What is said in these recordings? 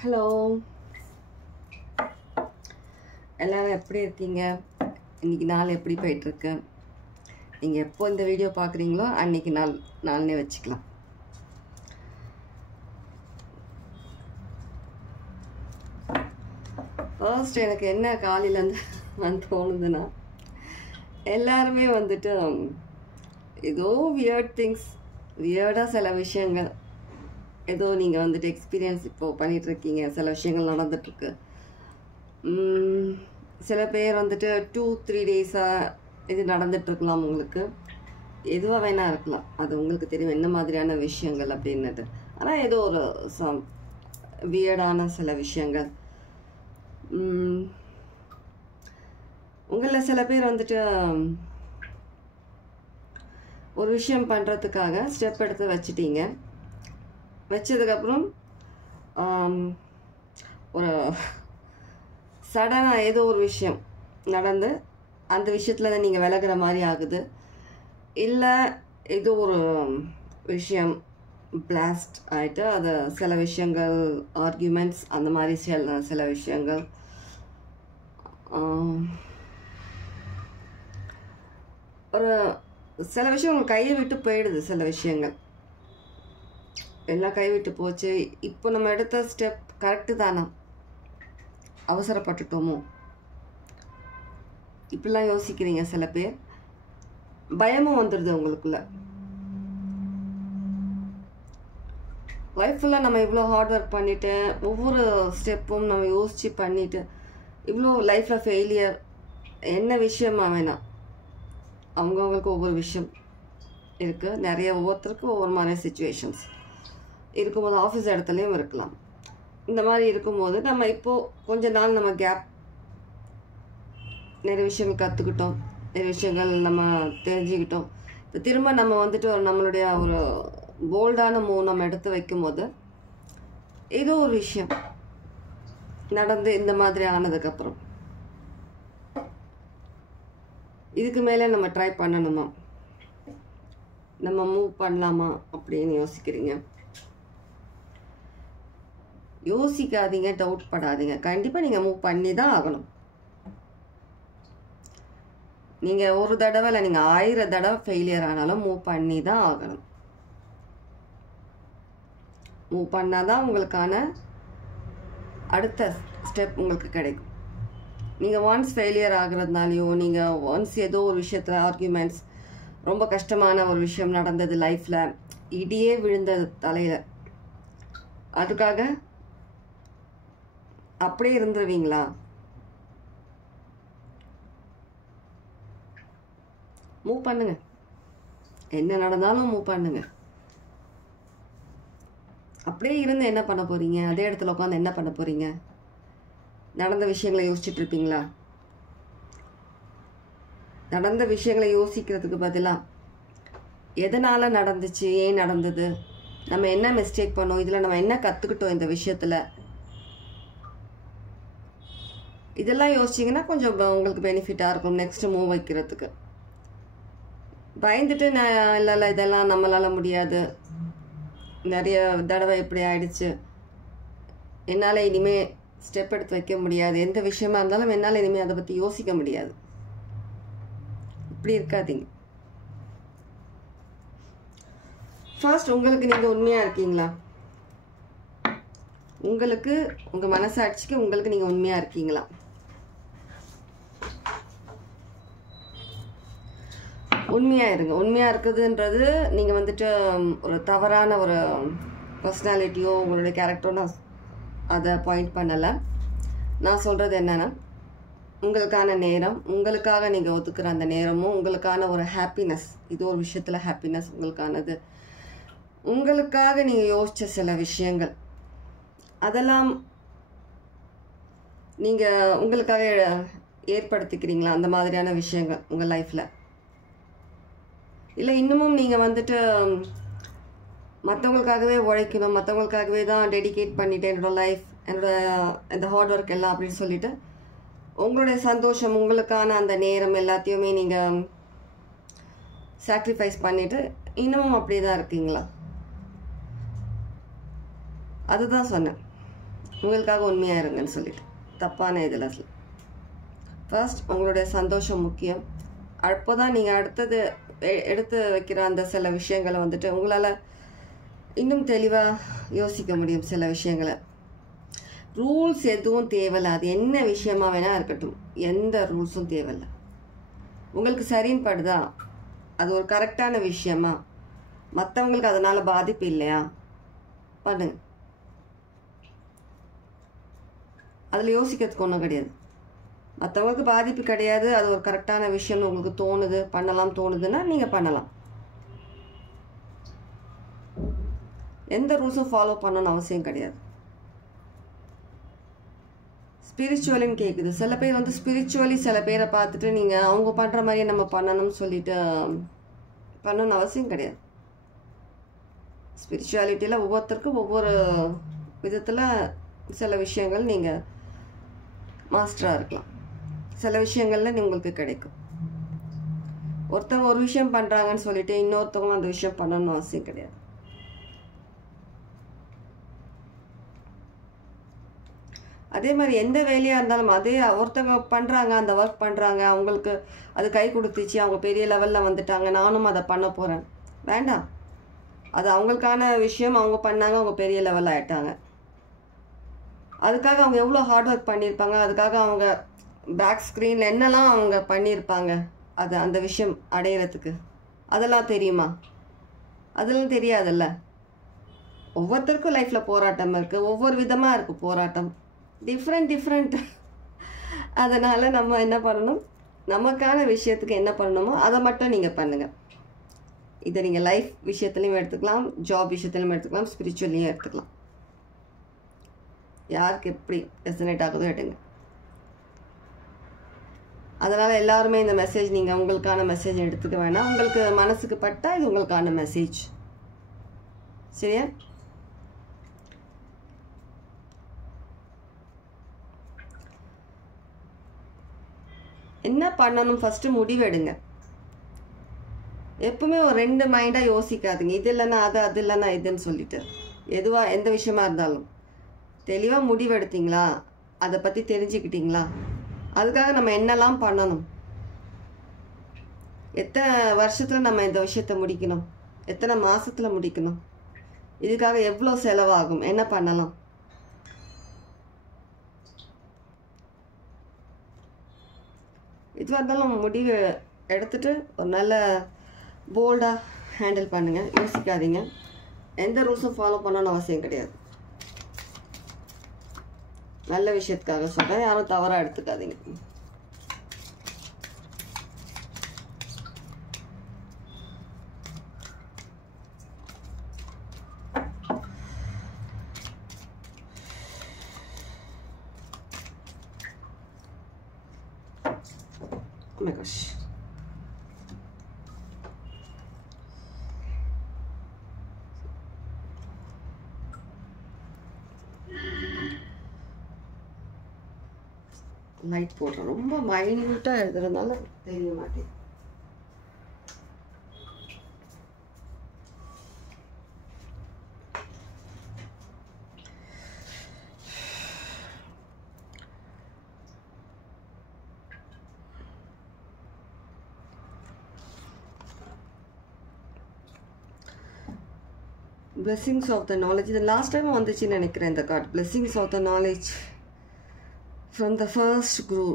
Hello, எல்லாரும் எப்படி இருக்கீங்க? இன்னைக்கு நாள் எப்படி போயிட்டுருக்கு? நீங்கள் எப்போ இந்த வீடியோ பார்க்குறீங்களோ அன்றைக்கி நாள்னே வச்சுக்கலாம். ஃபர்ஸ்ட் எனக்கு என்ன காலையிலேருந்து தோணுதுன்னா, எல்லாருமே வந்துட்டு ஏதோ வியர்டாக சில விஷயங்கள் ஏதோ நீங்கள் வந்துட்டு எக்ஸ்பீரியன்ஸ் இப்போது பண்ணிகிட்ருக்கீங்க. சில விஷயங்கள் நடந்துட்டுருக்கு. சில பேர் வந்துட்டு 2-3 டேஸாக இது நடந்துகிட்ருக்கலாம். உங்களுக்கு எதுவாக வேணால் இருக்கலாம். அது உங்களுக்கு தெரியும் என்ன மாதிரியான விஷயங்கள் அப்படின்னுட்டு. ஆனால் ஏதோ ஒரு வியர்டான சில விஷயங்கள். உங்களில் சில பேர் வந்துட்டு ஒரு விஷயம் பண்ணுறதுக்காக ஸ்டெப் எடுத்து வச்சிட்டீங்க. வச்சதுக்கப்புறம் ஒரு சடனாக ஏதோ ஒரு விஷயம் நடந்து அந்த விஷயத்தில் நீங்கள் விலகிற மாதிரி ஆகுது. இல்லை ஏதோ ஒரு விஷயம் பிளாஸ்ட் ஆகிட்டு அது சில விஷயங்கள் ஆர்கியூமெண்ட்ஸ் அந்த மாதிரி சில விஷயங்கள் ஒரு சில விஷயம் உங்கள் கையை விட்டு போயிடுது. சில விஷயங்கள் எல்லாம் கைவிட்டு போச்சு. இப்போ நம்ம எடுத்த ஸ்டெப் கரெக்டு தானா? அவசரப்பட்டுட்டோமோ? இப்படிலாம் யோசிக்கிறீங்க. சில பேர் பயமும் வந்துடுது உங்களுக்குள்ள. லைஃப் ஃபுல்லாக நம்ம இவ்வளோ ஹார்ட் ஒர்க் பண்ணிவிட்டு ஒவ்வொரு ஸ்டெப்பும் நம்ம யோசித்து பண்ணிவிட்டு இவ்வளோ லைஃப்பில் ஃபெயிலியர் என்ன விஷயமா வேணாம், அவங்கவுங்களுக்கு ஒவ்வொரு விஷயம் இருக்குது. நிறைய ஒவ்வொருத்தருக்கும் ஒவ்வொரு மாதிரி சுச்சுவேஷன்ஸ் இருக்கும்போது ஆஃபீஸ் இடத்துலையும் இருக்கலாம். இந்த மாதிரி இருக்கும்போது நம்ம இப்போது கொஞ்ச நாள் நம்ம கேப், நிறைய விஷயங்கள் கற்றுக்கிட்டோம், நிறைய விஷயங்கள் நம்ம தெரிஞ்சுக்கிட்டோம். இப்போ திரும்ப நம்ம வந்துட்டு நம்மளுடைய ஒரு போல்டான மூவ் நம்ம எடுத்து வைக்கும்போது ஏதோ ஒரு விஷயம் நடந்து இந்த மாதிரி ஆனதுக்கப்புறம் இதுக்கு மேலே நம்ம ட்ரை பண்ணணுமா, நம்ம மூவ் பண்ணலாமா அப்படின்னு யோசிக்கிறீங்க. யோசிக்காதீங்க, டவுட் படாதீங்க. கண்டிப்பாக நீங்கள் மூவ் பண்ணி தான் ஆகணும். நீங்கள் ஒரு தடவை இல்லை, நீங்கள் 1000 தடவை ஃபெயிலியர் ஆனாலும் மூவ் பண்ணி தான் ஆகணும். மூவ் பண்ணால் தான் உங்களுக்கான அடுத்த ஸ்டெப் உங்களுக்கு கிடைக்கும். நீங்கள் ஒன்ஸ் ஃபெயிலியர் ஆகுறதுனாலையோ, நீங்கள் ஒன்ஸ் ஏதோ ஒரு விஷயத்தில் ஆர்கியூமெண்ட்ஸ், ரொம்ப கஷ்டமான ஒரு விஷயம் நடந்தது லைஃப்பில், இடியே விழுந்தது தலையில், அதுக்காக அப்படியே இருந்துருவீங்களா? மூவ் பண்ணுங்க. என்ன நடந்தாலும் மூவ் பண்ணுங்க. அப்படியே இருந்து என்ன பண்ண போறீங்க? அதே இடத்துல உட்காந்து என்ன பண்ண போறீங்க? நடந்த விஷயங்களை யோசிச்சுட்டு இருப்பீங்களா? நடந்த விஷயங்களை யோசிக்கிறதுக்கு பதிலாக எதனால நடந்துச்சு, ஏன் நடந்தது, நம்ம என்ன மிஸ்டேக் பண்ணோம், இதில் நம்ம என்ன கற்றுக்கிட்டோம், இந்த விஷயத்தில், இதெல்லாம் யோசிச்சிங்கன்னா கொஞ்சம் உங்களுக்கு பெனிஃபிட்டாக இருக்கும் நெக்ஸ்ட்டு மூவ் வைக்கிறதுக்கு. பயந்துட்டு நான் இல்லை இதெல்லாம் நம்மளால் முடியாது, நிறைய தடவை இப்படி ஆயிடுச்சு, என்னால் இனிமேல் ஸ்டெப் எடுத்து வைக்க முடியாது, எந்த விஷயமா இருந்தாலும் என்னால் இனிமேல் அதை பற்றி யோசிக்க முடியாது, இப்படி இருக்காதீங்க. ஃபர்ஸ்ட் உங்களுக்கு நீங்கள் உண்மையாக இருக்கீங்களா? உங்களுக்கு உங்கள் மனசாட்சிக்கு உங்களுக்கு நீங்கள் உண்மையாக இருக்கீங்களா? உண்மையாக இருங்க. உண்மையாக இருக்குதுன்றது நீங்கள் வந்துட்டு ஒரு தவறான ஒரு பர்சனாலிட்டியோ உங்களுடைய கேரக்டரோ நான் அதை பாயிண்ட் பண்ணலை. நான் சொல்கிறது என்னென்னா, உங்களுக்கான நேரம், உங்களுக்காக நீங்கள் ஒதுக்குற அந்த நேரமும் உங்களுக்கான ஒரு ஹாப்பினஸ், இது ஒரு விஷயத்தில் ஹாப்பினஸ் உங்களுக்கானது, உங்களுக்காக நீங்கள் யோசித்த சில விஷயங்கள், அதெல்லாம் நீங்கள் உங்களுக்காக ஏற்படுத்திக்கிறீங்களா? அந்த மாதிரியான விஷயங்கள் உங்கள் லைஃப்பில். இல்லை இன்னமும் நீங்கள் வந்துட்டு மற்றவங்களுக்காகவே உழைக்கணும், மற்றவங்களுக்காகவே தான் டெடிகேட் பண்ணிவிட்டு என்னோடய லைஃப், இந்த ஹார்ட் ஒர்க் எல்லாம் அப்படின்னு சொல்லிட்டு உங்களுடைய சந்தோஷம், உங்களுக்கான அந்த நேரம் எல்லாத்தையுமே நீங்கள் சாக்ரிஃபைஸ் பண்ணிவிட்டு இன்னமும் அப்படியே தான் இருக்கீங்களா? அதுதான் சொன்னேன். உங்களுக்காக உண்மையாக இருங்கன்னு சொல்லிட்டு தப்பான இதில் ஃபர்ஸ்ட் உங்களுடைய சந்தோஷம் முக்கியம். அப்போ தான் நீங்கள் அடுத்தது எடுத்து வைக்கிற அந்த சில விஷயங்களை வந்துட்டு உங்களால் இன்னும் தெளிவாக யோசிக்க முடியும். சில விஷயங்களை ரூல்ஸ் எதுவும் தேவையில்லை. அது என்ன விஷயமா வேணா இருக்கட்டும், எந்த ரூல்ஸும் தேவையில்லை. உங்களுக்கு சரின்னு படுதா, அது ஒரு கரெக்டான விஷயமா, மற்றவங்களுக்கு அதனால் பாதிப்பு இல்லையா, பண்ணுங்க. அதில் யோசிக்கிறதுக்கு ஒன்றும் கிடையாது. மற்றவங்களுக்கு பாதிப்பு கிடையாது, அது ஒரு கரெக்டான விஷயம்னு உங்களுக்கு தோணுது, பண்ணலாம் தோணுதுன்னா நீங்கள் பண்ணலாம். எந்த ரூல்ஸும் ஃபாலோ பண்ணணும்னு அவசியம் கிடையாது. ஸ்பிரிச்சுவலின்னு கேட்குது. சில பேர் வந்து ஸ்பிரிச்சுவலி சில பேரை பார்த்துட்டு நீங்கள் அவங்க பண்ணுற மாதிரியே நம்ம பண்ணணும்னு சொல்லிட்டு பண்ணணும்னு அவசியம் கிடையாது. ஸ்பிரிச்சுவாலிட்டியில் ஒவ்வொருத்தருக்கும் ஒவ்வொரு விதத்தில் சில விஷயங்கள் நீங்கள் மாஸ்டராக இருக்கலாம். சில விஷயங்கள்ல உங்களுக்கு கிடைக்கும். ஒருத்தவங்க ஒரு விஷயம் பண்ணுறாங்கன்னு சொல்லிட்டு இன்னொருத்தவங்களும் அந்த விஷயம் பண்ணணும்னு அவசியம் கிடையாது. அதே மாதிரி எந்த வேலையாக இருந்தாலும் அதே ஒருத்தவங்க பண்ணுறாங்க, அந்த ஒர்க் பண்ணுறாங்க, அவங்களுக்கு அது கை கொடுத்துச்சு, அவங்க பெரிய லெவலில் வந்துட்டாங்க, நானும் அதை பண்ண போகிறேன், வேண்டாம். அது அவங்களுக்கான விஷயம், அவங்க பண்ணாங்க, அவங்க பெரிய லெவலில் ஆகிட்டாங்க. அதுக்காக அவங்க எவ்வளோ ஹார்ட் ஒர்க் பண்ணியிருப்பாங்க, அதுக்காக அவங்க பேக் ஸ்க்ரீனில் என்னெல்லாம் அவங்க பண்ணியிருப்பாங்க அது அந்த விஷயம் அடையிறதுக்கு, அதெல்லாம் தெரியுமா? அதெல்லாம் தெரியாதுல்ல. ஒவ்வொருத்தருக்கும் லைஃப்பில் போராட்டம் இருக்குது, ஒவ்வொரு விதமாக இருக்குது போராட்டம், டிஃப்ரெண்ட். அதனால் நம்ம என்ன பண்ணணும், நமக்கான விஷயத்துக்கு என்ன பண்ணணுமோ அதை மட்டும் நீங்கள் பண்ணுங்கள். இதை நீங்கள் லைஃப் விஷயத்துலையும் எடுத்துக்கலாம், ஜாப் விஷயத்துலையும் எடுத்துக்கலாம், ஸ்பிரிச்சுவலையும் எடுத்துக்கலாம். யாருக்கு எப்படி ரெசனேட் ஆகுதோ எடுங்க. அதனால் எல்லாருமே இந்த மெசேஜ் நீங்கள் உங்களுக்கான மெசேஜ் எடுத்துக்க வேணாம். உங்களுக்கு மனசுக்கு பட்டா இது உங்களுக்கான மெசேஜ், சரியா? என்ன பண்ணணும் ஃபஸ்ட்டு முடிவெடுங்க. எப்பவுமே ஒரு 2 மைண்டாக யோசிக்காதுங்க. இது இல்லைன்னா அது, அது இல்லைன்னா இதுன்னு சொல்லிட்டு. எதுவாக எந்த விஷயமா இருந்தாலும் தெளிவாக முடிவெடுத்தீங்களா, அதை பற்றி தெரிஞ்சுக்கிட்டீங்களா, அதுக்காக நம்ம என்னெல்லாம் பண்ணணும், எத்தனை வருஷத்தில் நம்ம இந்த விஷயத்தை முடிக்கணும், எத்தனை மாதத்தில் முடிக்கணும், இதுக்காக எவ்வளோ செலவாகும், என்ன பண்ணலாம், இதுவாக இருந்தாலும் முடிவு எடுத்துகிட்டு ஒரு நல்ல போல்டாக ஹேண்டில் பண்ணுங்கள். யோசிக்காதீங்க. எந்த ரூல்ஸும் ஃபாலோ பண்ணணும்னு அவசியம் கிடையாது. நல்ல விஷயத்துக்காக சொல்கிறேன், யாரும் தவறாக எடுத்துக்காதீங்க. Oh my gosh. லைட் போடுறேன். ரொம்ப மைன்யூட்டாக எழுதுறதுனால தெரிய மாட்டேன். Blessings of the knowledge. The last time வந்துச்சுன்னு நினைக்கிறேன் இந்த card. Blessings of the knowledge from the first guru.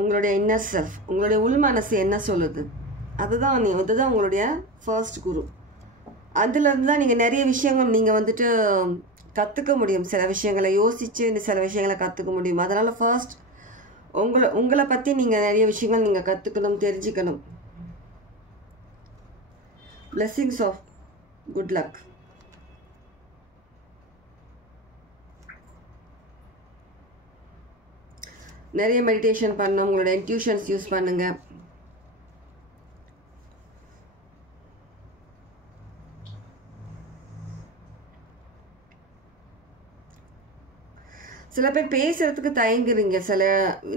உங்களுடைய இன்னர் செல்ஃப், உங்களுடைய உள் மனசு என்ன சொல்லுது, அதுதான் உங்களுடைய ஃபர்ஸ்ட் குரு. அதுலேருந்து தான் நீங்கள் நிறைய விஷயங்கள் நீங்கள் வந்துட்டு கற்றுக்க முடியும். சில விஷயங்களை யோசித்து சில விஷயங்களை கற்றுக்க முடியும். அதனால் ஃபர்ஸ்ட் உங்களை பற்றி நீங்கள் நிறைய விஷயங்கள் நீங்கள் கற்றுக்கணும், தெரிஞ்சுக்கணும். Blessings of good luck. நிறைய மெடிடேஷன் பண்ணணும், உங்களோட இன்ட்யூஷன்ஸ் யூஸ் பண்ணுங்க. சில பேர் பேசுறதுக்கு தயங்குறீங்க. சில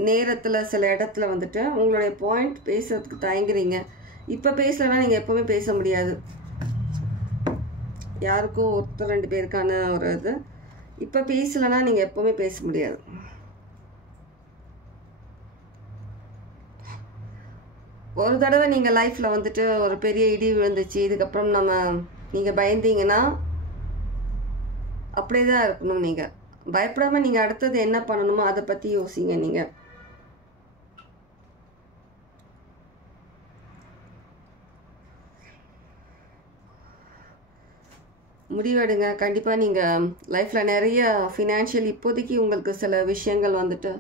நேரத்தில் சில இடத்துல வந்துட்டு உங்களுடைய பாயிண்ட் பேசுறதுக்கு தயங்குறீங்க. இப்போ பேசலைன்னா நீங்கள் எப்போவுமே பேச முடியாது. யாருக்கோ ஒருத்தர் 2 பேருக்கான ஒரு இது. இப்போ பேசலைன்னா நீங்கள் எப்போவுமே பேச முடியாது. ஒரு தடவை நீங்கள் லைஃப்பில் வந்துட்டு ஒரு பெரிய இடி விழுந்துச்சு, இதுக்கப்புறம் நீங்கள் பயந்தீங்கன்னா அப்படியே தான் இருக்கணும். நீங்கள் பயப்படாமல் நீங்கள் அடுத்தது என்ன பண்ணணுமோ அதை பற்றி யோசிங்க. நீங்கள் முடிவெடுங்க. கண்டிப்பாக நீங்கள் லைஃப்பில் நிறைய ஃபினான்ஷியல் இப்போதைக்கு உங்களுக்கு சில விஷயங்கள் வந்துட்டு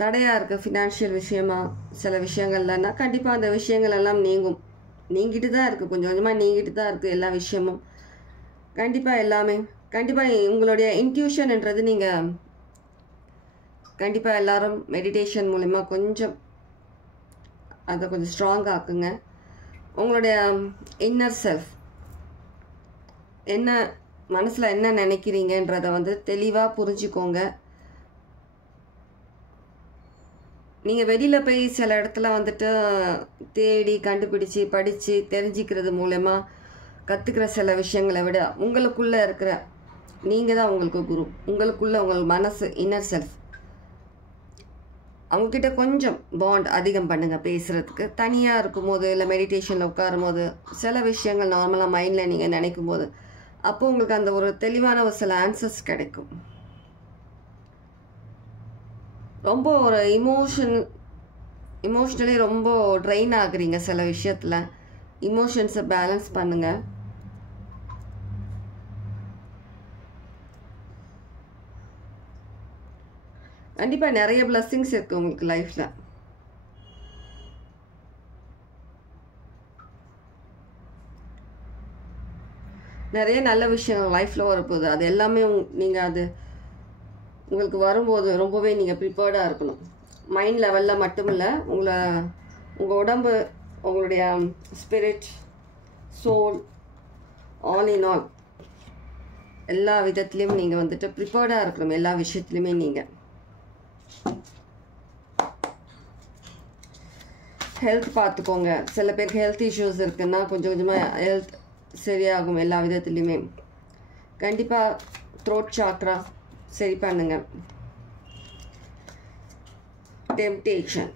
தடையாக இருக்குது. ஃபினான்ஷியல் விஷயமா சில விஷயங்கள்லன்னா கண்டிப்பாக அந்த விஷயங்கள் எல்லாம் நீங்கிட்டு தான் இருக்குது. கொஞ்சம் கொஞ்சமாக நீங்கிட்டு தான் இருக்குது எல்லா விஷயமும். கண்டிப்பாக எல்லாமே கண்டிப்பாக உங்களுடைய இன்ட்யூஷன்ன்றது நீங்கள் கண்டிப்பாக எல்லாரும் மெடிடேஷன் மூலிமா கொஞ்சம் அதை கொஞ்சம் ஸ்ட்ராங் ஆக்குங்க. உங்களுடைய இன்னர் செல்ஃப் என்ன மனசில் என்ன நினைக்கிறீங்கன்றதை வந்து தெளிவாக புரிஞ்சுக்கோங்க. நீங்கள் வெளியில் போய் சில இடத்துல வந்துட்டு தேடி கண்டுபிடிச்சி படித்து தெரிஞ்சிக்கிறது மூலமா கற்றுக்கிற சில விஷயங்களை விட உங்களுக்குள்ளே இருக்கிற நீங்கள் தான் உங்களுக்கு குரு. உங்களுக்குள்ளே உங்கள் மனசு இன்னர் செல்ஃப் அவங்கக்கிட்ட கொஞ்சம் பாண்ட் அதிகம் பண்ணுங்கள் பேசுகிறதுக்கு. தனியாக இருக்கும்போது இல்லை மெடிடேஷனில் உட்காரும் போது சில விஷயங்கள் நார்மலாக மைண்டில் நீங்கள் நினைக்கும் போது அப்போ உங்களுக்கு அந்த ஒரு தெளிவான ஒரு சில ஆன்சர்ஸ் கிடைக்கும். ரொம்ப ஒரு இமோஷ்னலி ரொம்ப ட்ரெயின் ஆகுறீங்க சில விஷயத்தில். இமோஷன்ஸை பேலன்ஸ் பண்ணுங்கள். கண்டிப்பாக நிறைய பிளஸ்ஸிங்ஸ் இருக்குது உங்களுக்கு லைஃப்பில். நிறைய நல்ல விஷயங்கள் லைஃப்பில் வரப்போகுது. அது எல்லாமே நீங்கள் அது உங்களுக்கு வரும்போது ரொம்பவே நீங்கள் ப்ரிப்பேர்டாக இருக்கணும். மைண்ட் லெவலில் மட்டும் இல்லை, உங்கள் உடம்பு, உங்களுடைய spirit, soul, all in all எல்லா விதத்துலேயும் நீங்கள் வந்துட்டு ப்ரிப்பேர்டாக இருக்கணும். எல்லா விஷயத்துலையுமே நீங்கள் ஹெல்த் பார்த்துக்கோங்க. சில பேருக்கு ஹெல்த் இஷ்யூஸ் இருக்குன்னா கொஞ்சம் கொஞ்சமாக ஹெல்த் சரியாகும். எல்லா விதத்துலையுமே கண்டிப்பாக த்ரோட் சாக்ரா சரி பண்ணுங்க. டெம்டேஷன்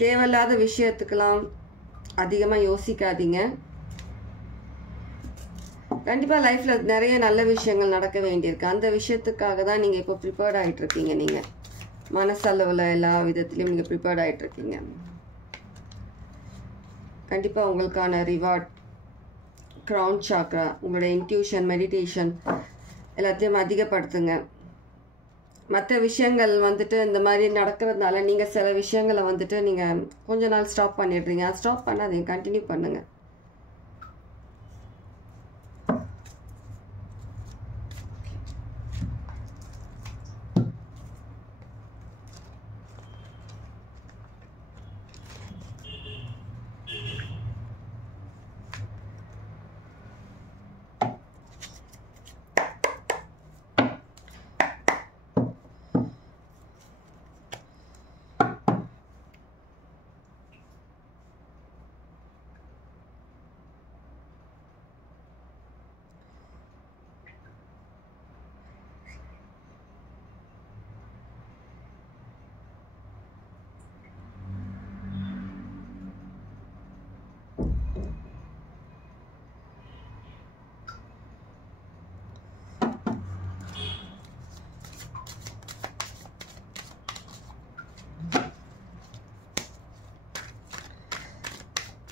தேவையில்லாத விஷயத்துக்கெல்லாம் அதிகமாக யோசிக்காதீங்க. கண்டிப்பாக லைஃப்பில் நிறைய நல்ல விஷயங்கள் நடக்க வேண்டியிருக்கு. அந்த விஷயத்துக்காக தான் நீங்கள் இப்போ ப்ரிப்பேர்ட் ஆகிட்டுருக்கீங்க. நீங்கள் மனசளவில் எல்லா விதத்துலேயும் நீங்கள் ப்ரிப்பேர்ட் ஆகிட்டுருக்கீங்க. கண்டிப்பாக உங்களுக்கான ரிவார்ட் க்ரௌன் சாக்ரா. உங்களோட இன்ட்யூஷன், மெடிடேஷன் எல்லாத்தையும் அதிகப்படுத்துங்க. மற்ற விஷயங்கள் வந்துட்டு இந்த மாதிரி நடக்கிறதுனால நீங்கள் சில விஷயங்களை வந்துட்டு நீங்கள் கொஞ்ச நாள் ஸ்டாப் பண்ணிடுறீங்க. அது ஸ்டாப் பண்ணாதீங்க, கண்டினியூ பண்ணுங்கள்.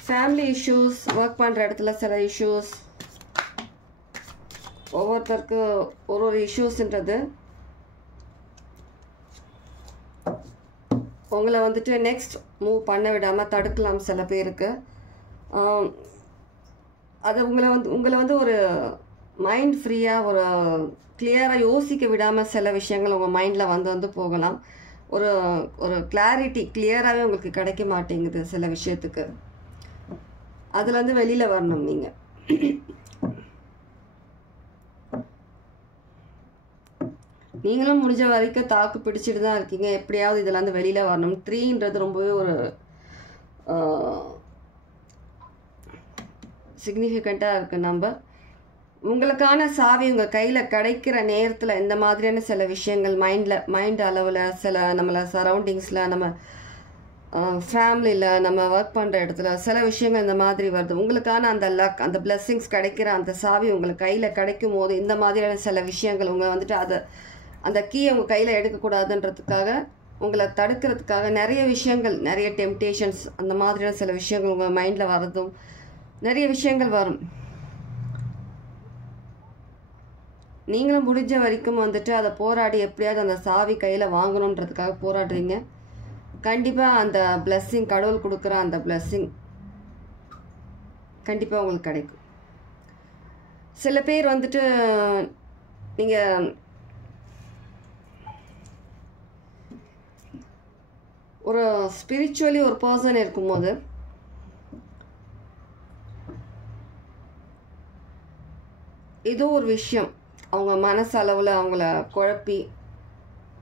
ஃபேமிலி இஷ்யூஸ், ஒர்க் பண்ணுற இடத்துல சில இஷ்யூஸ், ஒவ்வொருத்தருக்கு ஒரு இஷ்யூஸ்ன்றது உங்களை வந்துட்டு நெக்ஸ்ட் மூவ் பண்ண விடாமல் தடுக்கலாம். சில பேருக்கு அது உங்களை வந்து ஒரு மைண்ட் ஃப்ரீயாக ஒரு கிளியராக யோசிக்க விடாமல் சில விஷயங்கள் உங்கள் மைண்டில் வந்து போகலாம். ஒரு கிளாரிட்டி கிளியராகவே உங்களுக்கு கிடைக்க மாட்டேங்குது சில விஷயத்துக்கு. அதுலேருந்து வெளியில் வரணும். நீங்கள் நீங்களும் முடிஞ்ச வரைக்கும் தாக்கு பிடிச்சிட்டு தான் இருக்கீங்க. எப்படியாவது இதில் வந்து வெளியில் வரணும். 3ன்றது ரொம்பவே சிக்னிஃபிகண்ட்டாக இருக்குது நம்பர். உங்களுக்கான சாவி உங்கள் கையில் கிடைக்கிற நேரத்தில் இந்த மாதிரியான சில விஷயங்கள் மைண்ட் அளவில், சில நம்மளை சரௌண்டிங்ஸில், நம்ம ஃபேமிலியில், நம்ம ஒர்க் பண்ணுற இடத்துல சில விஷயங்கள் இந்த மாதிரி வருது. உங்களுக்கான அந்த லக், அந்த பிளெஸ்ஸிங்ஸ் கிடைக்கிற அந்த சாவி உங்களுக்கு கையில் கிடைக்கும் போது இந்த மாதிரியான சில விஷயங்கள் உங்களை வந்துட்டு அந்த கீயை உங்கள் கையில் எடுக்கக்கூடாதுன்றதுக்காக, உங்களை தடுக்கிறதுக்காக நிறைய விஷயங்கள், நிறைய டெம்டேஷன்ஸ், அந்த மாதிரியான சில விஷயங்கள் உங்கள் மைண்டில் வரதும் நிறைய விஷயங்கள் வரும். நீங்களும் முடிஞ்ச வரைக்கும் வந்துட்டு அதை போராடி எப்படியாவது அந்த சாவி கையில் வாங்கணுன்றதுக்காக போராடுறீங்க. கண்டிப்பாக அந்த பிளெஸ்ஸிங், கடவுள் கொடுக்குற அந்த பிளெஸ்ஸிங் கண்டிப்பாக உங்களுக்கு கிடைக்கும். சில பேர் வந்துட்டு நீங்கள் ஒரு ஸ்பிரிச்சுவலி ஒரு பர்சன் இருக்கும்போது ஏதோ ஒரு விஷயம் அவங்க மனசளவில் அவங்கள குழப்பி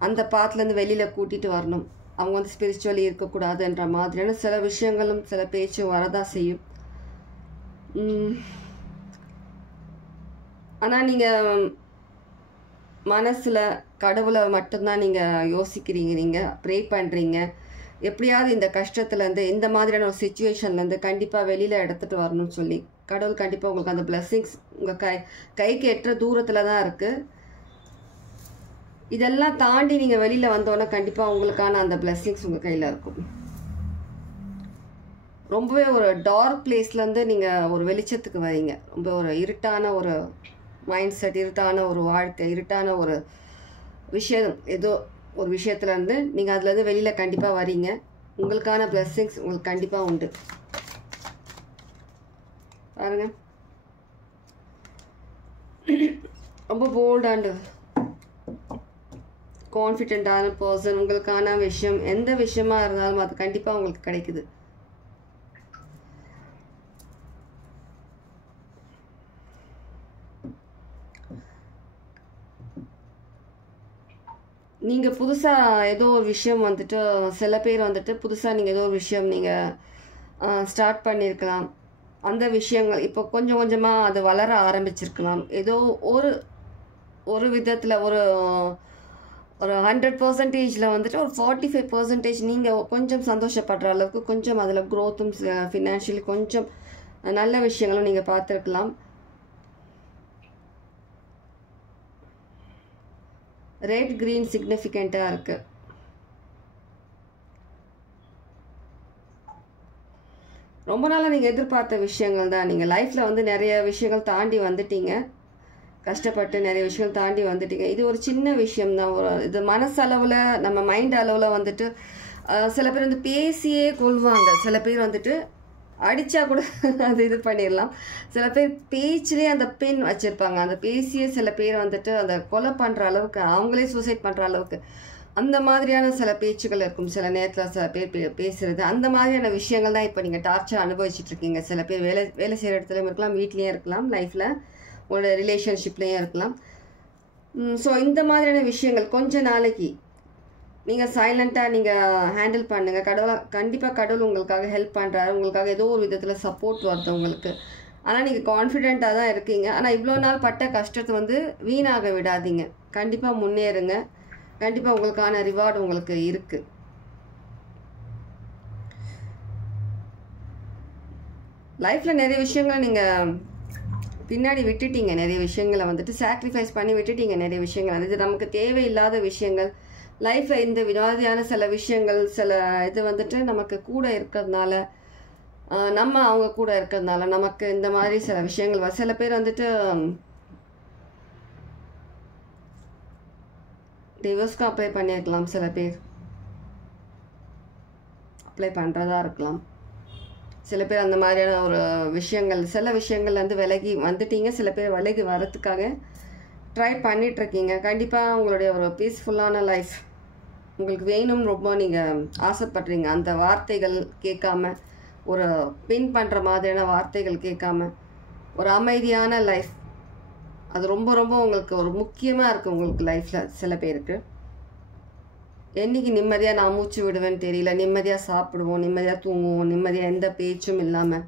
அந்த பாத்துலேருந்து வெளியில் கூட்டிகிட்டு வரணும். அவங்க வந்து ஸ்பிரிச்சுவலி இருக்கக்கூடாதுன்ற மாதிரியான சில விஷயங்களும் சில பேச்சும் வரதான் செய்யும். ஆனால் நீங்கள் மனசில் கடவுளை மட்டும்தான் நீங்கள் யோசிக்கிறீங்க, நீங்கள் ப்ரே பண்ணுறீங்க. எப்படியாவது இந்த கஷ்டத்துலேருந்து, இந்த மாதிரியான ஒரு சுச்சுவேஷன்லேருந்து கண்டிப்பாக வெளியில் எடுத்துகிட்டு வரணும்னு சொல்லி கடவுள் கண்டிப்பாக உங்களுக்கு அந்த பிளெஸ்ஸிங்ஸ் உங்கள் கைக்கு எட்டுற தூரத்தில் தான் இருக்குது. இதெல்லாம் தாண்டி நீங்கள் வெளியில் வந்தோன்னே கண்டிப்பாக உங்களுக்கான அந்த பிளெஸ்ஸிங்ஸ் உங்கள் கையில் இருக்கும். ரொம்பவே ஒரு டார்க் பிளேஸ்லேருந்து நீங்கள் ஒரு வெளிச்சத்துக்கு வரீங்க. ரொம்ப ஒரு இருட்டான ஒரு மைண்ட் செட், இருட்டான ஒரு வாழ்க்கை, இருட்டான ஒரு விஷயம், ஏதோ ஒரு விஷயத்துலேருந்து நீங்கள் அதுலேருந்து வெளியில் கண்டிப்பாக வரீங்க. உங்களுக்கான பிளெஸ்ஸிங்ஸ் உங்களுக்கு கண்டிப்பாக உண்டு. பாருங்க, ரொம்ப போல்ட் அண்ட் கான்ஃபிடென்ட்டான பர்சன். உங்களுக்கான விஷயம் எந்த விஷயமா இருந்தாலும் அது கண்டிப்பாக உங்களுக்கு கிடைக்குது. நீங்கள் புதுசாக ஏதோ ஒரு விஷயம் வந்துட்டு, சில பேர் வந்துட்டு புதுசாக நீங்கள் ஏதோ ஒரு விஷயம் நீங்கள் ஸ்டார்ட் பண்ணியிருக்கலாம். அந்த விஷயங்கள் இப்போ கொஞ்சம் கொஞ்சமாக அது வளர ஆரம்பிச்சிருக்கலாம். ஏதோ ஒரு விதத்தில் ஒரு 100% வந்துட்டு ஒரு 45% நீங்கள் கொஞ்சம் சந்தோஷப்படுற அளவுக்கு கொஞ்சம் அதில் க்ரோத்தும் ஃபினான்ஷியலி கொஞ்சம் நல்ல விஷயங்களும் நீங்கள் பார்த்துருக்கலாம். ரெட் கிரீன் சிக்னிஃபிகண்ட்டாக இருக்குது. ரொம்ப நாளாக நீங்கள் எதிர்பார்த்த விஷயங்கள் தான். நீங்கள் லைஃப்பில் வந்து நிறைய விஷயங்கள் தாண்டி வந்துட்டீங்க, கஷ்டப்பட்டு நிறைய விஷயங்கள் தாண்டி வந்துட்டீங்க. இது ஒரு சின்ன விஷயம்தான். இது மனசளவில், நம்ம மைண்ட் அளவில் வந்துட்டு சில பேர் வந்து பேசியே கொள்வாங்க. சில பேர் வந்துட்டு அடித்தா கூட அது இது பண்ணிடலாம். சில பேர் பேச்சிலே அந்த பெண் வச்சுருப்பாங்க. அந்த பேசியே சில பேர் வந்துட்டு அந்த கொலை பண்ணுற அளவுக்கு, அவங்களே சூசைட் பண்ணுற அளவுக்கு அந்த மாதிரியான சில பேச்சுகள் இருக்கும். சில நேரத்தில் சில பேர் பேசுகிறது, அந்த மாதிரியான விஷயங்கள் தான் இப்போ நீங்கள் டார்ச்சர் அனுபவிச்சுட்ருக்கீங்க. சில பேர் வேலை செய்கிற இடத்துலையும் இருக்கலாம், வீட்லேயும் இருக்கலாம், லைஃப்பில் உங்களோட ரிலேஷன்ஷிப்லேயும் இருக்கலாம். ஸோ இந்த மாதிரியான விஷயங்கள் கொஞ்ச நாளைக்கு நீங்கள் சைலண்ட்டாக நீங்கள் ஹேண்டில் பண்ணுங்கள். கண்டிப்பாக கடவுள் உங்களுக்காக ஹெல்ப் பண்ணுறாரு. உங்களுக்காக ஏதோ ஒரு விதத்தில் சப்போர்ட் வருது உங்களுக்கு. ஆனால் நீங்கள் கான்ஃபிடெண்ட்டாக தான் இருக்கீங்க. ஆனால் இவ்வளோ நாள் பட்ட கஷ்டத்தை வந்து வீணாக விடாதீங்க. கண்டிப்பாக முன்னேறுங்க. கண்டிப்பாக உங்களுக்கான ரிவார்டு உங்களுக்கு இருக்குது. லைஃப்பில் நிறைய விஷயங்களை நீங்கள் பின்னாடி விட்டுட்டீங்க. நிறைய விஷயங்களை வந்துட்டு சாக்ரிஃபைஸ் பண்ணி விட்டுட்டீங்க. நிறைய விஷயங்கள் இது நமக்கு தேவையில்லாத விஷயங்கள். லைஃப்பில் இந்த வினாதியான சில விஷயங்கள், சில இது வந்துட்டு நமக்கு கூட இருக்கிறதுனால, நம்ம அவங்க கூட இருக்கிறதுனால நமக்கு இந்த மாதிரி சில விஷயங்கள் சில பேர் வந்துட்டு டிவோர்ஸ்க்கு அப்ளை பண்ணியிருக்கலாம். சில பேர் அப்ளை பண்ணுறதா இருக்கலாம். சில பேர் அந்த மாதிரியான ஒரு விஷயங்கள், சில விஷயங்கள்லேருந்து விலகி வந்துட்டீங்க. சில பேர் விலகி வரத்துக்காக ட்ரை பண்ணிகிட்ருக்கீங்க. கண்டிப்பாக உங்களுடைய ஒரு பீஸ்ஃபுல்லான லைஃப் உங்களுக்கு வேணும், ரொம்ப நீங்கள் ஆசைப்படுறீங்க. அந்த வார்த்தைகள் கேட்காம, ஒரு பின் பண்ணுற மாதிரியான வார்த்தைகள் கேட்காம ஒரு அமைதியான லைஃப், அது ரொம்ப ரொம்ப உங்களுக்கு ஒரு முக்கியமாக இருக்குது உங்களுக்கு லைஃப்பில். சில பேருக்கு என்றைக்கு நிம்மதியாக நான் மூச்சு விடுவேன்னு தெரியல, நிம்மதியாக சாப்பிடுவோம், நிம்மதியாக தூங்குவோம், நிம்மதியாக எந்த பேச்சும் இல்லாமல்.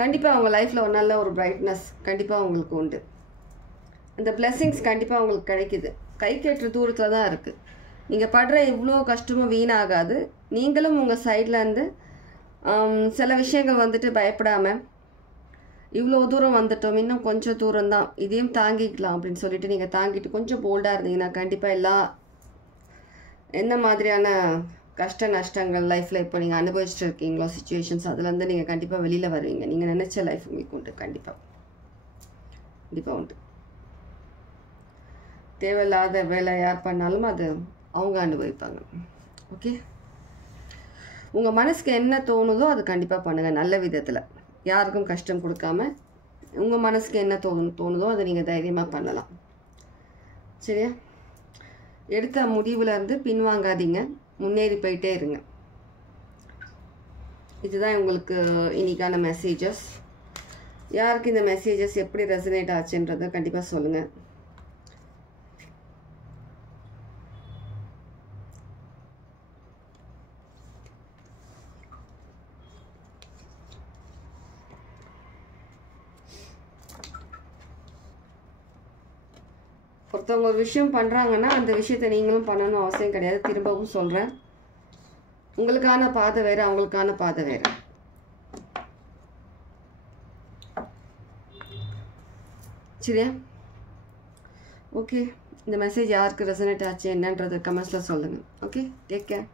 கண்டிப்பாக அவங்க லைஃப்பில் ஒரு நல்ல ஒரு பிரைட்னஸ் கண்டிப்பாக அவங்களுக்கு உண்டு. அந்த பிளெஸ்ஸிங்ஸ் கண்டிப்பாக அவங்களுக்கு கிடைக்குது. கை கேட்டுற தூரத்தில் தான் இருக்குது. நீங்கள் படுற இவ்வளோ கஷ்டமும் வீணாகாது. நீங்களும் உங்கள் சைட்லேருந்து சில விஷயங்கள் வந்துட்டு பயப்படாமல், இவ்வளோ தூரம் வந்துட்டோம், இன்னும் கொஞ்சம் தூரம் தான், இதையும் தாங்கிக்கலாம் அப்படின்னு சொல்லிட்டு நீங்கள் தாங்கிட்டு கொஞ்சம் போல்டாக இருந்தீங்கன்னா கண்டிப்பாக என்ன மாதிரியான கஷ்ட நஷ்டங்கள் லைஃப்பில் இப்போ நீங்கள் அனுபவிச்சுட்டு இருக்கீங்களோ சுச்சுவேஷன்ஸ், அதுலேருந்து நீங்கள் கண்டிப்பாக வெளியில் வருவீங்க. நீங்கள் நினச்ச லைஃப் உங்களுக்கு உண்டு. கண்டிப்பாக உண்டு. தேவையில்லாத வேலை யார் பண்ணாலும் அது அவங்க அனுபவிப்பாங்க. ஓகே, உங்கள் மனசுக்கு என்ன தோணுதோ அது கண்டிப்பாக பண்ணுங்கள். நல்ல விதத்தில், யாருக்கும் கஷ்டம் கொடுக்காம உங்கள் மனசுக்கு என்ன தோணுதோ அதை நீங்கள் தைரியமாக பண்ணலாம். சரியா? எடுத்த முடிவுலேருந்து பின்வாங்காதீங்க, முன்னேறி போயிட்டே இருங்க. இதுதான் உங்களுக்கு இன்னைக்கான மெசேஜஸ். யாருக்கு இந்த மெசேஜஸ் எப்படி ரெசனேட் ஆச்சுன்றதை கண்டிப்பாக சொல்லுங்கள். ஒருத்தவங்க ஒரு விஷயம் பண்ணுறாங்கன்னா அந்த விஷயத்தை நீங்களும் பண்ணணும் அவசியம் கிடையாது. திரும்பவும் சொல்கிறேன், உங்களுக்கான பாதை வேறு, அவங்களுக்கான பாதை வேறு. சரியா? ஓகே, இந்த மெசேஜ் யாருக்கு ரெசனேட் ஆச்சு என்னன்றது கமெண்ட்ஸில் சொல்லுங்கள். Okay, take care.